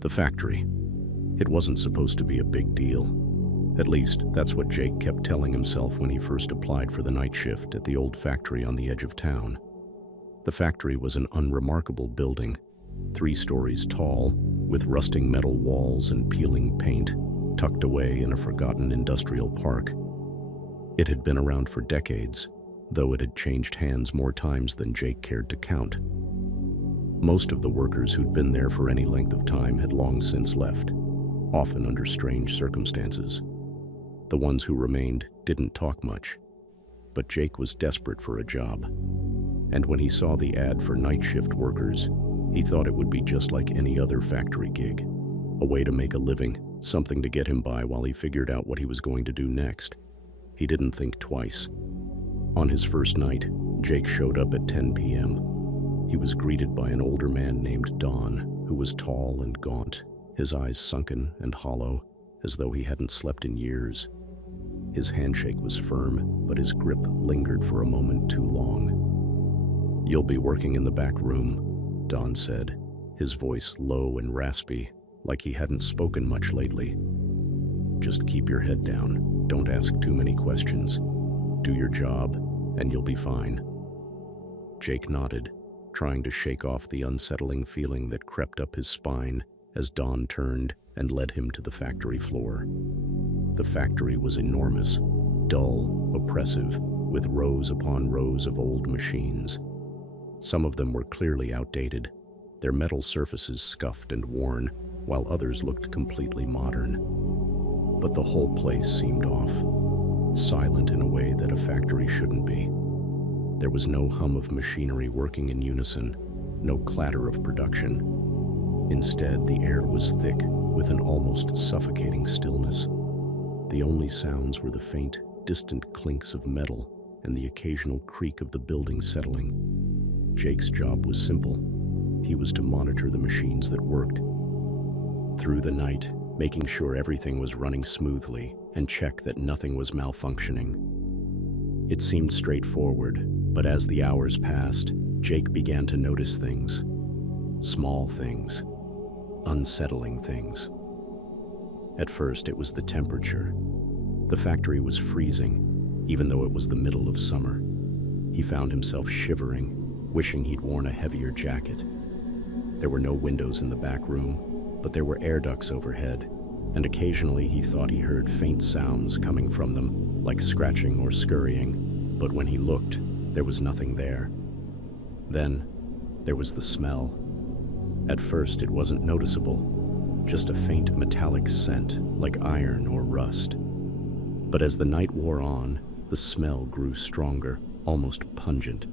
The factory. It wasn't supposed to be a big deal. At least, that's what Jake kept telling himself when he first applied for the night shift at the old factory on the edge of town. The factory was an unremarkable building, 3 stories tall, with rusting metal walls and peeling paint, tucked away in a forgotten industrial park. It had been around for decades, though it had changed hands more times than Jake cared to count. Most of the workers who'd been there for any length of time had long since left, often under strange circumstances. The ones who remained didn't talk much, but Jake was desperate for a job. And when he saw the ad for night shift workers, he thought it would be just like any other factory gig. A way to make a living, something to get him by while he figured out what he was going to do next. He didn't think twice. On his first night, Jake showed up at 10 p.m. He was greeted by an older man named Don, who was tall and gaunt, his eyes sunken and hollow, as though he hadn't slept in years. His handshake was firm, but his grip lingered for a moment too long. "You'll be working in the back room," Don said, his voice low and raspy, like he hadn't spoken much lately. "Just keep your head down. Don't ask too many questions. Do your job, and you'll be fine." Jake nodded, trying to shake off the unsettling feeling that crept up his spine as Don turned and led him to the factory floor. The factory was enormous, dull, oppressive, with rows upon rows of old machines. Some of them were clearly outdated, their metal surfaces scuffed and worn, while others looked completely modern. But the whole place seemed off, silent in a way that a factory shouldn't be. There was no hum of machinery working in unison, no clatter of production. Instead, the air was thick, with an almost suffocating stillness. The only sounds were the faint, distant clinks of metal and the occasional creak of the building settling. Jake's job was simple. He was to monitor the machines that worked. Through the night, making sure everything was running smoothly and check that nothing was malfunctioning. It seemed straightforward, but as the hours passed, Jake began to notice things. Small things. Unsettling things. At first, it was the temperature. The factory was freezing, even though it was the middle of summer. He found himself shivering, wishing he'd worn a heavier jacket. There were no windows in the back room, but there were air ducts overhead, and occasionally he thought he heard faint sounds coming from them, like scratching or scurrying, but when he looked, there was nothing there. Then, there was the smell. At first, it wasn't noticeable, just a faint metallic scent, like iron or rust. But as the night wore on, the smell grew stronger, almost pungent.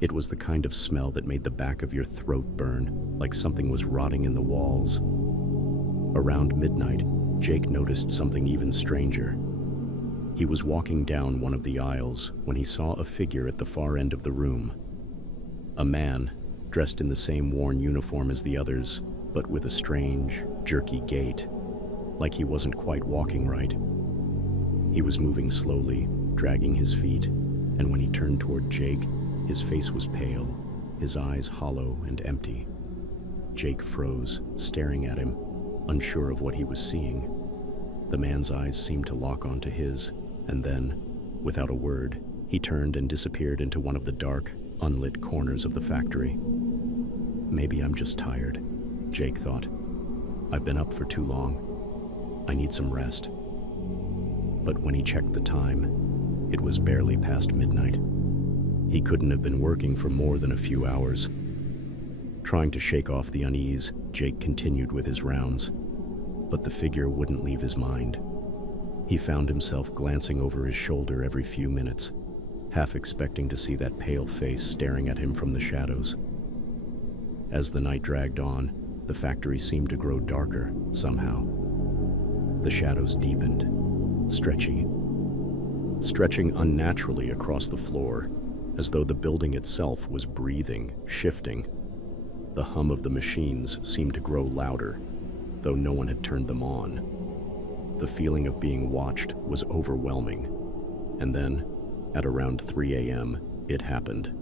It was the kind of smell that made the back of your throat burn, like something was rotting in the walls. Around midnight, Jake noticed something even stranger. He was walking down one of the aisles when he saw a figure at the far end of the room. A man, dressed in the same worn uniform as the others, but with a strange, jerky gait, like he wasn't quite walking right. He was moving slowly, dragging his feet, and when he turned toward Jake, his face was pale, his eyes hollow and empty. Jake froze, staring at him, unsure of what he was seeing. The man's eyes seemed to lock onto his, and then, without a word, he turned and disappeared into one of the dark, unlit corners of the factory. Maybe I'm just tired, Jake thought. I've been up for too long. I need some rest. But when he checked the time, it was barely past midnight. He couldn't have been working for more than a few hours. Trying to shake off the unease, Jake continued with his rounds. But the figure wouldn't leave his mind. He found himself glancing over his shoulder every few minutes, half expecting to see that pale face staring at him from the shadows. As the night dragged on, the factory seemed to grow darker, somehow. The shadows deepened, stretching unnaturally across the floor, as though the building itself was breathing, shifting. The hum of the machines seemed to grow louder, though no one had turned them on. The feeling of being watched was overwhelming. And then, at around 3 a.m., it happened.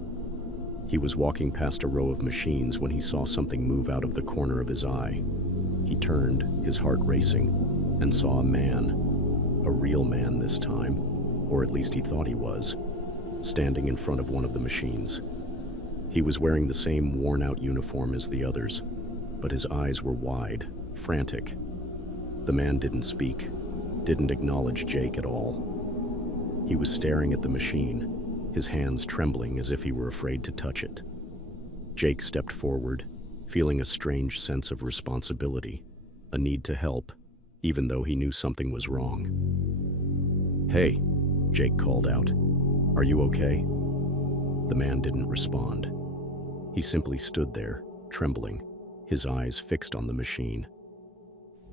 He was walking past a row of machines when he saw something move out of the corner of his eye. He He turned, his heart racing, and saw a man, a real man this time, or at least he thought he was, standing in front of one of the machines. He was wearing the same worn-out uniform as the others, but his eyes were wide, frantic. The man didn't speak, didn't acknowledge Jake at all. He was staring at the machine, his hands trembling as if he were afraid to touch it. Jake stepped forward, feeling a strange sense of responsibility, a need to help, even though he knew something was wrong. "Hey," Jake called out. "Are you okay?" The man didn't respond. He simply stood there, trembling, his eyes fixed on the machine.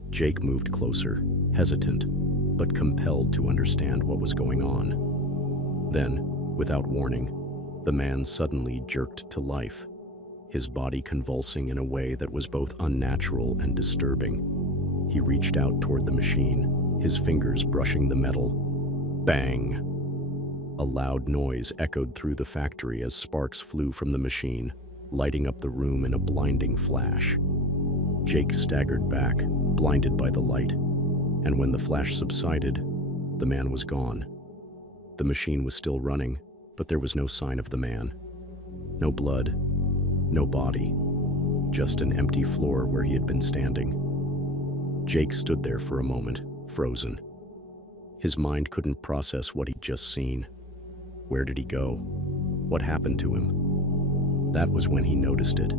Jake moved closer, hesitant, but compelled to understand what was going on. Then, without warning, the man suddenly jerked to life, his body convulsing in a way that was both unnatural and disturbing. He reached out toward the machine, his fingers brushing the metal. Bang! A loud noise echoed through the factory as sparks flew from the machine, lighting up the room in a blinding flash. Jake staggered back, blinded by the light, and when the flash subsided, the man was gone. The machine was still running, but there was no sign of the man. No blood, no body, just an empty floor where he had been standing. Jake stood there for a moment, frozen. His mind couldn't process what he'd just seen. Where did he go? What happened to him? That was when he noticed it.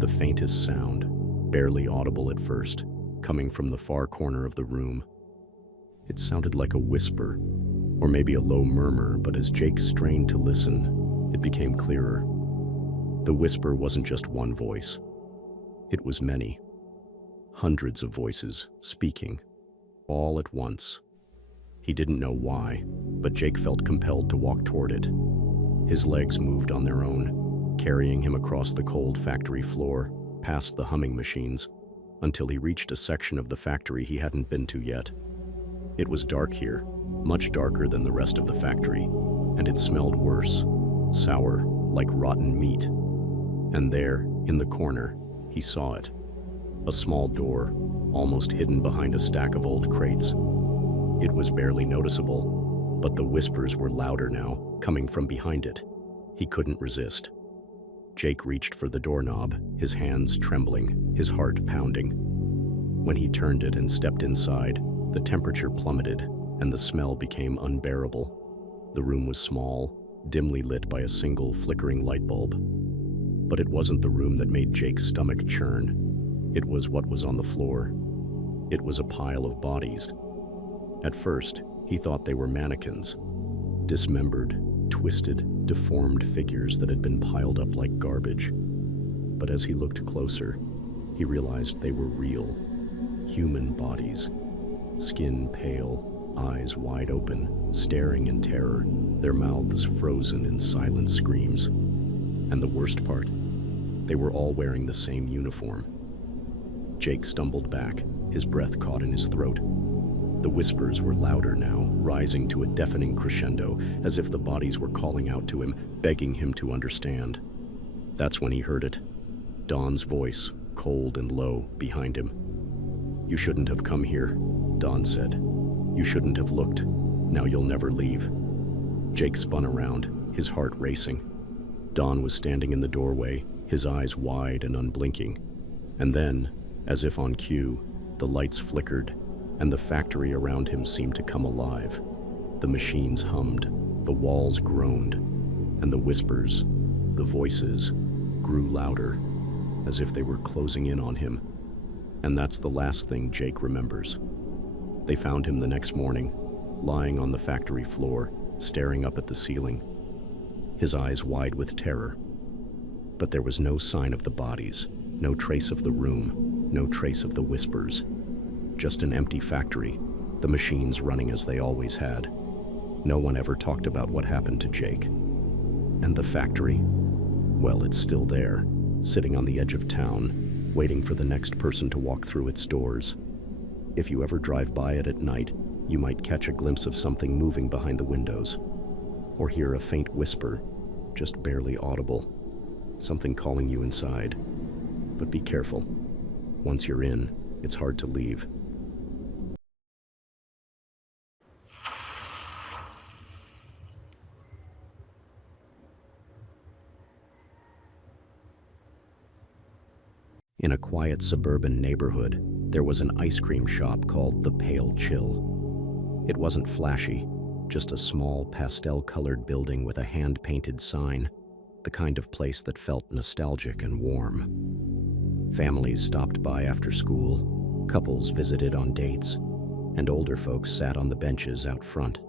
The faintest sound, barely audible at first, coming from the far corner of the room. It sounded like a whisper, or maybe a low murmur, but as Jake strained to listen, it became clearer. The whisper wasn't just one voice. It was many. Hundreds of voices, speaking, all at once. He didn't know why, but Jake felt compelled to walk toward it. His legs moved on their own, carrying him across the cold factory floor, past the humming machines, until he reached a section of the factory he hadn't been to yet. It was dark here, much darker than the rest of the factory, and it smelled worse, sour, like rotten meat. And there, in the corner, he saw it. A small door, almost hidden behind a stack of old crates. It was barely noticeable, but the whispers were louder now, coming from behind it. He couldn't resist. Jake reached for the doorknob, his hands trembling, his heart pounding. When he turned it and stepped inside, the temperature plummeted, and the smell became unbearable. The room was small, dimly lit by a single flickering light bulb. But it wasn't the room that made Jake's stomach churn. It was what was on the floor. It was a pile of bodies. At first, he thought they were mannequins, dismembered, twisted, deformed figures that had been piled up like garbage. But as he looked closer, he realized they were real, human bodies. Skin pale, eyes wide open, staring in terror, their mouths frozen in silent screams. And the worst part, they were all wearing the same uniform. Jake stumbled back, his breath caught in his throat. The whispers were louder now, rising to a deafening crescendo, as if the bodies were calling out to him, begging him to understand. That's when he heard it. Dawn's voice, cold and low, behind him. "You shouldn't have come here," Dawn said. "You shouldn't have looked. Now you'll never leave." Jake spun around, his heart racing. Dawn was standing in the doorway, his eyes wide and unblinking. And then, as if on cue, the lights flickered, and the factory around him seemed to come alive. The machines hummed, the walls groaned, and the whispers, the voices, grew louder, as if they were closing in on him. And that's the last thing Jake remembers. They found him the next morning, lying on the factory floor, staring up at the ceiling, his eyes wide with terror. But there was no sign of the bodies, no trace of the room, no trace of the whispers. Just an empty factory, the machines running as they always had. No one ever talked about what happened to Jake. And the factory? Well, it's still there, sitting on the edge of town, waiting for the next person to walk through its doors. If you ever drive by it at night, you might catch a glimpse of something moving behind the windows, or hear a faint whisper, just barely audible, something calling you inside. But be careful. Once you're in, it's hard to leave. In a quiet suburban neighborhood, there was an ice cream shop called the Pale Chill. It wasn't flashy, just a small pastel-colored building with a hand-painted sign, the kind of place that felt nostalgic and warm. Families stopped by after school, couples visited on dates, and older folks sat on the benches out front,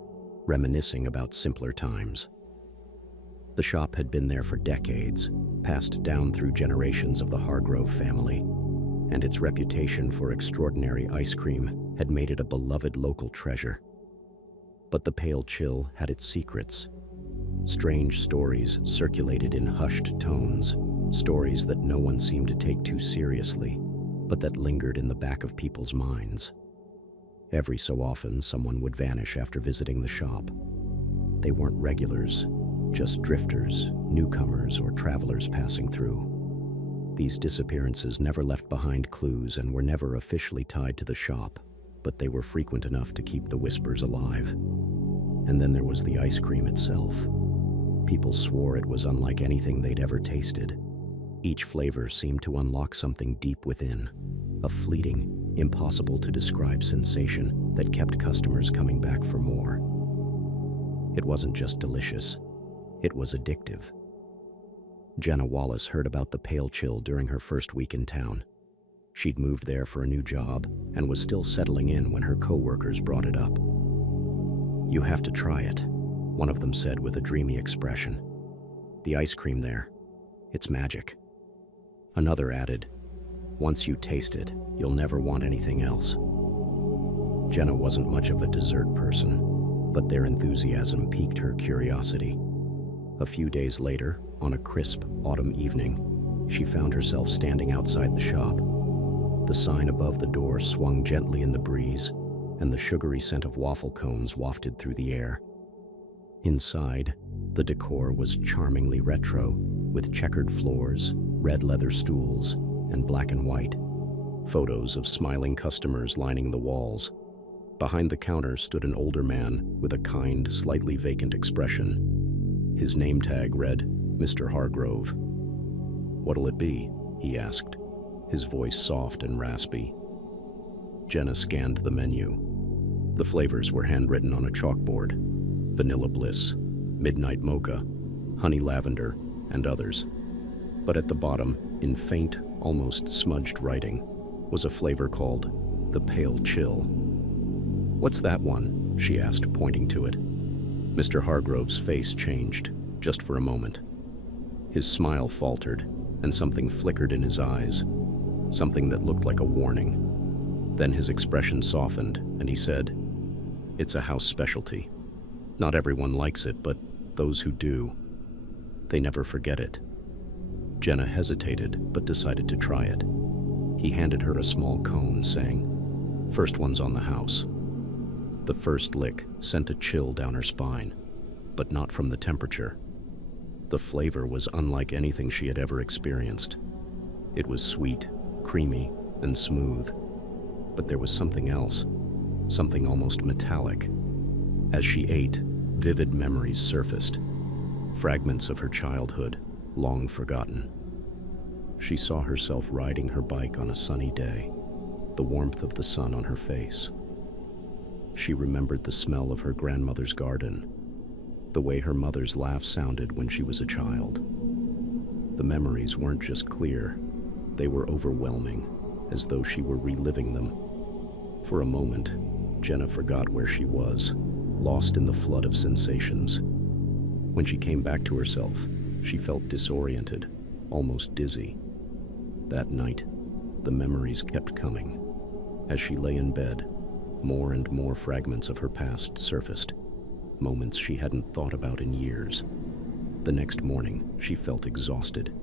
reminiscing about simpler times. The shop had been there for decades, passed down through generations of the Hargrove family, and its reputation for extraordinary ice cream had made it a beloved local treasure. But the Pale Chill had its secrets. Strange stories circulated in hushed tones, stories that no one seemed to take too seriously, but that lingered in the back of people's minds. Every so often, someone would vanish after visiting the shop. They weren't regulars, just drifters, newcomers, or travelers passing through. These disappearances never left behind clues and were never officially tied to the shop, but they were frequent enough to keep the whispers alive. And then there was the ice cream itself. People swore it was unlike anything they'd ever tasted. Each flavor seemed to unlock something deep within, a fleeting, impossible-to-describe sensation that kept customers coming back for more. It wasn't just delicious. It was addictive. Jenna Wallace heard about the Pale Chill during her first week in town. She'd moved there for a new job and was still settling in when her co-workers brought it up. "You have to try it," one of them said with a dreamy expression. "The ice cream there, it's magic." Another added, "Once you taste it, you'll never want anything else." Jenna wasn't much of a dessert person, but their enthusiasm piqued her curiosity. A few days later, on a crisp autumn evening, she found herself standing outside the shop. The sign above the door swung gently in the breeze, and the sugary scent of waffle cones wafted through the air. Inside, the decor was charmingly retro, with checkered floors, red leather stools, and black and white. Photos of smiling customers lining the walls. Behind the counter stood an older man with a kind, slightly vacant expression. His name tag read, "Mr. Hargrove." "What'll it be?" he asked, his voice soft and raspy. Jenna scanned the menu. The flavors were handwritten on a chalkboard: Vanilla Bliss, Midnight Mocha, Honey Lavender, and others. But at the bottom, in faint, almost smudged writing, was a flavor called the Pale Chill. "What's that one?" she asked, pointing to it. Mr. Hargrove's face changed, just for a moment. His smile faltered, and something flickered in his eyes, something that looked like a warning. Then his expression softened, and he said, "It's a house specialty. Not everyone likes it, but those who do, they never forget it." Jenna hesitated, but decided to try it. He handed her a small cone, saying, "First one's on the house." The first lick sent a chill down her spine, but not from the temperature. The flavor was unlike anything she had ever experienced. It was sweet, creamy, and smooth. But there was something else, something almost metallic. As she ate, vivid memories surfaced, fragments of her childhood, long forgotten. She saw herself riding her bike on a sunny day, the warmth of the sun on her face. She remembered the smell of her grandmother's garden, the way her mother's laugh sounded when she was a child. The memories weren't just clear, they were overwhelming, as though she were reliving them. For a moment, Jenna forgot where she was, lost in the flood of sensations. When she came back to herself, she felt disoriented, almost dizzy. That night, the memories kept coming. As she lay in bed, more and more fragments of her past surfaced, moments she hadn't thought about in years. The next morning, she felt exhausted,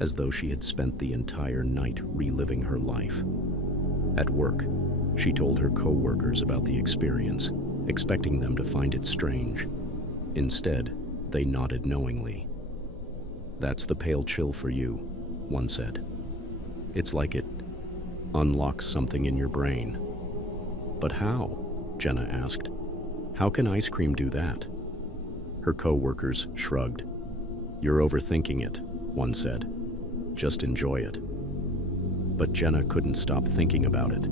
as though she had spent the entire night reliving her life. At work, she told her co-workers about the experience, expecting them to find it strange. Instead, they nodded knowingly. "That's the Pale Chill for you," one said. "It's like it unlocks something in your brain. But how? Jenna asked. How can ice cream do that? Her co-workers shrugged. You're overthinking it, one said. Just enjoy it. But Jenna couldn't stop thinking about it.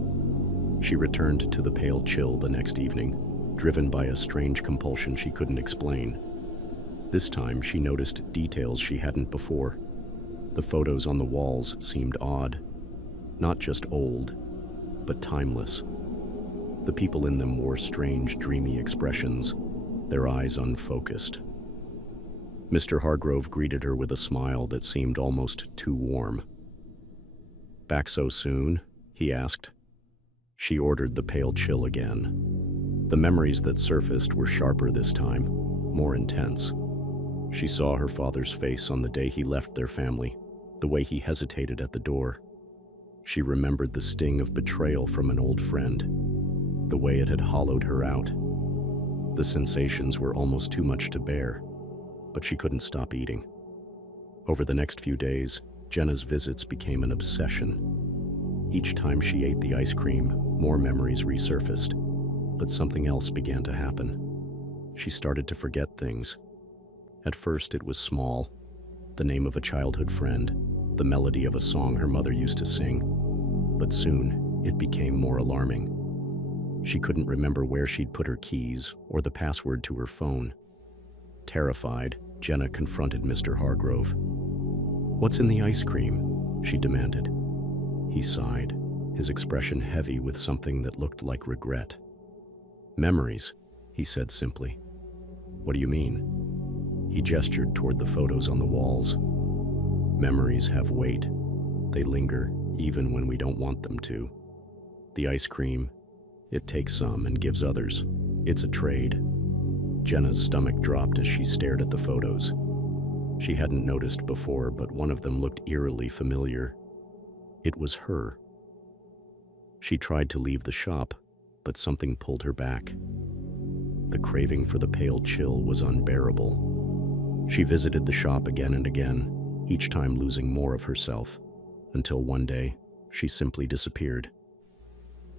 She returned to the pale chill the next evening, driven by a strange compulsion she couldn't explain. This time she noticed details she hadn't before. The photos on the walls seemed odd, not just old, but timeless. The people in them wore strange, dreamy expressions, their eyes unfocused. Mr. Hargrove greeted her with a smile that seemed almost too warm. Back so soon? He asked. She ordered the pale chill again. The memories that surfaced were sharper this time, more intense. She saw her father's face on the day he left their family, the way he hesitated at the door. She remembered the sting of betrayal from an old friend, the way it had hollowed her out. The sensations were almost too much to bear, but she couldn't stop eating. Over the next few days, Jenna's visits became an obsession. Each time she ate the ice cream, more memories resurfaced, but something else began to happen. She started to forget things. At first it was small, the name of a childhood friend, the melody of a song her mother used to sing, but soon it became more alarming. She couldn't remember where she'd put her keys or the password to her phone. Terrified, Jenna confronted Mr. Hargrove. "What's in the ice cream?" she demanded. He sighed, his expression heavy with something that looked like regret. "Memories," he said simply. "What do you mean?" He gestured toward the photos on the walls. "Memories have weight. They linger, even when we don't want them to. The ice cream, it takes some and gives others. It's a trade." Jenna's stomach dropped as she stared at the photos. She hadn't noticed before, but one of them looked eerily familiar. It was her. She tried to leave the shop, but something pulled her back. The craving for the pale chill was unbearable. She visited the shop again and again, each time losing more of herself, until one day, she simply disappeared.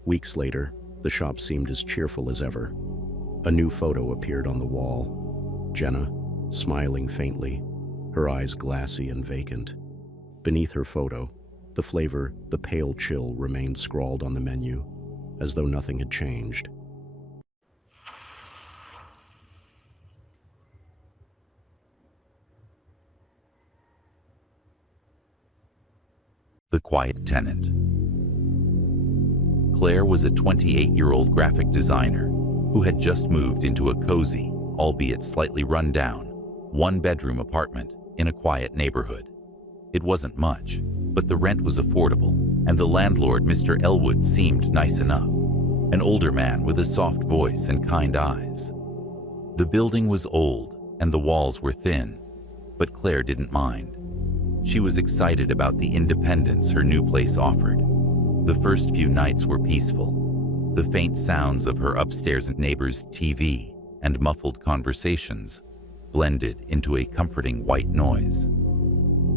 Weeks later, the shop seemed as cheerful as ever. A new photo appeared on the wall. Jenna, smiling faintly, her eyes glassy and vacant. Beneath her photo, the flavor, the pale chill, remained scrawled on the menu, as though nothing had changed. The Quiet Tenant. Claire was a 28-year-old graphic designer who had just moved into a cozy, albeit slightly run-down, one-bedroom apartment in a quiet neighborhood. It wasn't much, but the rent was affordable, and the landlord, Mr. Elwood, seemed nice enough, an older man with a soft voice and kind eyes. The building was old, and the walls were thin, but Claire didn't mind. She was excited about the independence her new place offered. The first few nights were peaceful. The faint sounds of her upstairs neighbor's TV and muffled conversations blended into a comforting white noise.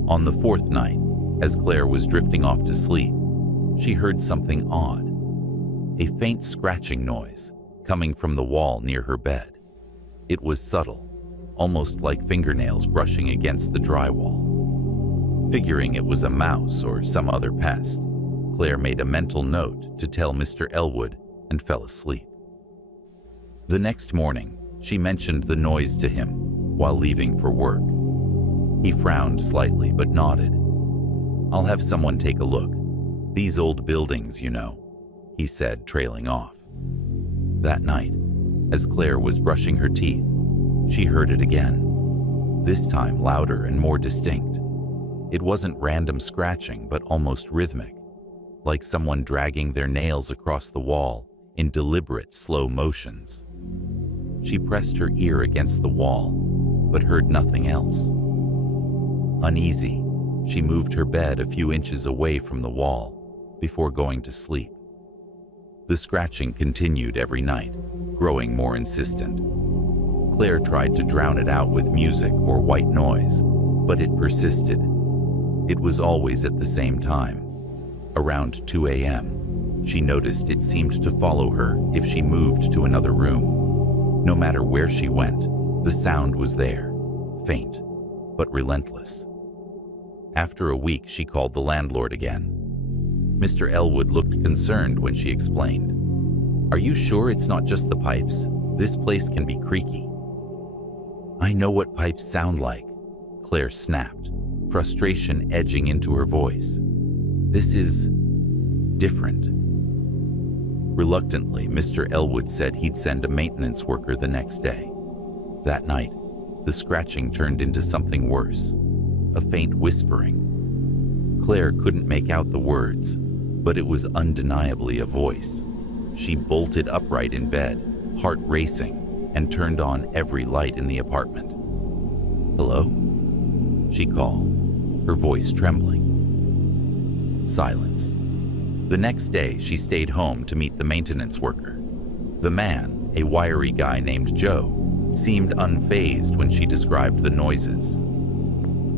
On the fourth night, as Claire was drifting off to sleep, she heard something odd. A faint scratching noise coming from the wall near her bed. It was subtle, almost like fingernails brushing against the drywall. Figuring it was a mouse or some other pest, Claire made a mental note to tell Mr. Elwood and fell asleep. The next morning, she mentioned the noise to him while leaving for work. He frowned slightly but nodded. "I'll have someone take a look. These old buildings, you know," he said, trailing off. That night, as Claire was brushing her teeth, she heard it again, this time louder and more distinct. It wasn't random scratching, but almost rhythmic, like someone dragging their nails across the wall in deliberate, slow motions. She pressed her ear against the wall, but heard nothing else. Uneasy, she moved her bed a few inches away from the wall before going to sleep. The scratching continued every night, growing more insistent. Claire tried to drown it out with music or white noise, but it persisted. It was always at the same time. Around 2 a.m., she noticed it seemed to follow her if she moved to another room. No matter where she went, the sound was there, faint, but relentless. After a week, she called the landlord again. Mr. Elwood looked concerned when she explained. "Are you sure it's not just the pipes? This place can be creaky." "I know what pipes sound like," Claire snapped, frustration edging into her voice. "This is different." Reluctantly, Mr. Elwood said he'd send a maintenance worker the next day. That night, the scratching turned into something worse, a faint whispering. Claire couldn't make out the words, but it was undeniably a voice. She bolted upright in bed, heart racing, and turned on every light in the apartment. "Hello?" she called, her voice trembling. Silence. The next day, she stayed home to meet the maintenance worker. The man, a wiry guy named Joe, seemed unfazed when she described the noises.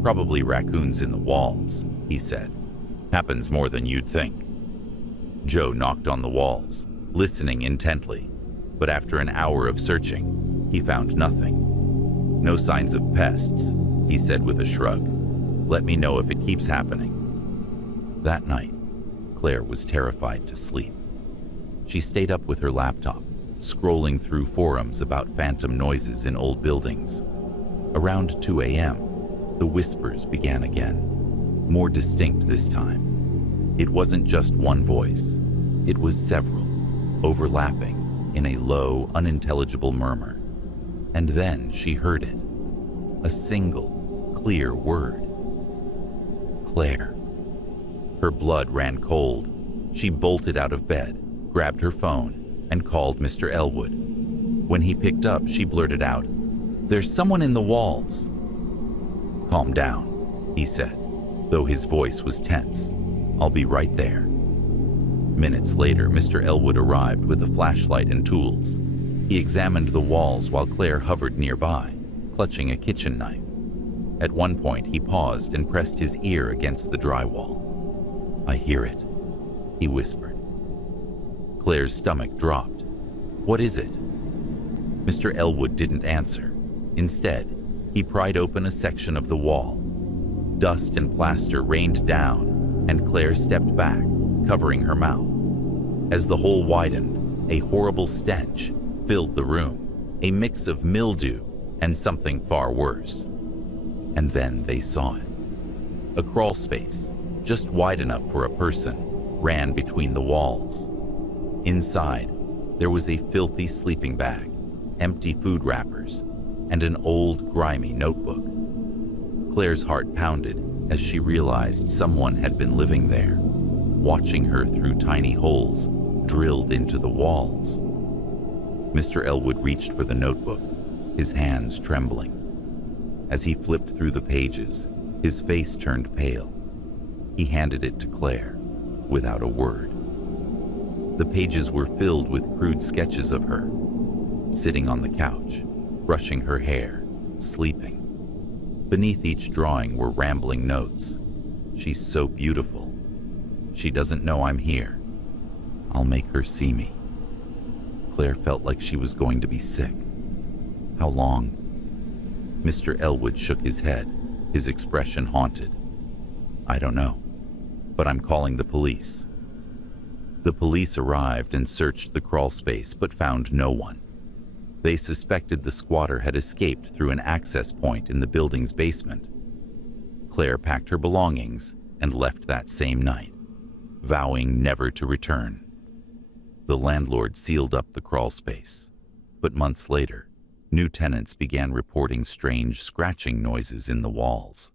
"Probably raccoons in the walls," he said. "Happens more than you'd think." Joe knocked on the walls, listening intently, but after an hour of searching, he found nothing. "No signs of pests," he said with a shrug. "Let me know if it keeps happening." That night, Claire was terrified to sleep. She stayed up with her laptop, scrolling through forums about phantom noises in old buildings. Around 2 a.m., the whispers began again, more distinct this time. It wasn't just one voice, it was several, overlapping in a low, unintelligible murmur. And then she heard it, a single, clear word. Claire. Her blood ran cold. She bolted out of bed, grabbed her phone, and called Mr. Elwood. When he picked up, she blurted out, "There's someone in the walls." "Calm down," he said, though his voice was tense. "I'll be right there." Minutes later, Mr. Elwood arrived with a flashlight and tools. He examined the walls while Claire hovered nearby, clutching a kitchen knife. At one point, he paused and pressed his ear against the drywall. "I hear it," he whispered. Claire's stomach dropped. "What is it?" Mr. Elwood didn't answer. Instead, he pried open a section of the wall. Dust and plaster rained down, and Claire stepped back, covering her mouth. As the hole widened, a horrible stench filled the room, a mix of mildew and something far worse. And then they saw it. A crawl space, just wide enough for a person, ran between the walls. Inside, there was a filthy sleeping bag, empty food wrappers, and an old, grimy notebook. Claire's heart pounded as she realized someone had been living there, watching her through tiny holes drilled into the walls. Mr. Elwood reached for the notebook, his hands trembling. As he flipped through the pages, his face turned pale. He handed it to Claire, without a word. The pages were filled with crude sketches of her, sitting on the couch, brushing her hair, sleeping. Beneath each drawing were rambling notes. "She's so beautiful. She doesn't know I'm here. I'll make her see me." Claire felt like she was going to be sick. "How long?" Mr. Elwood shook his head, his expression haunted. "I don't know, but I'm calling the police." The police arrived and searched the crawl space but found no one. They suspected the squatter had escaped through an access point in the building's basement. Claire packed her belongings and left that same night, vowing never to return. The landlord sealed up the crawl space, but months later, new tenants began reporting strange scratching noises in the walls.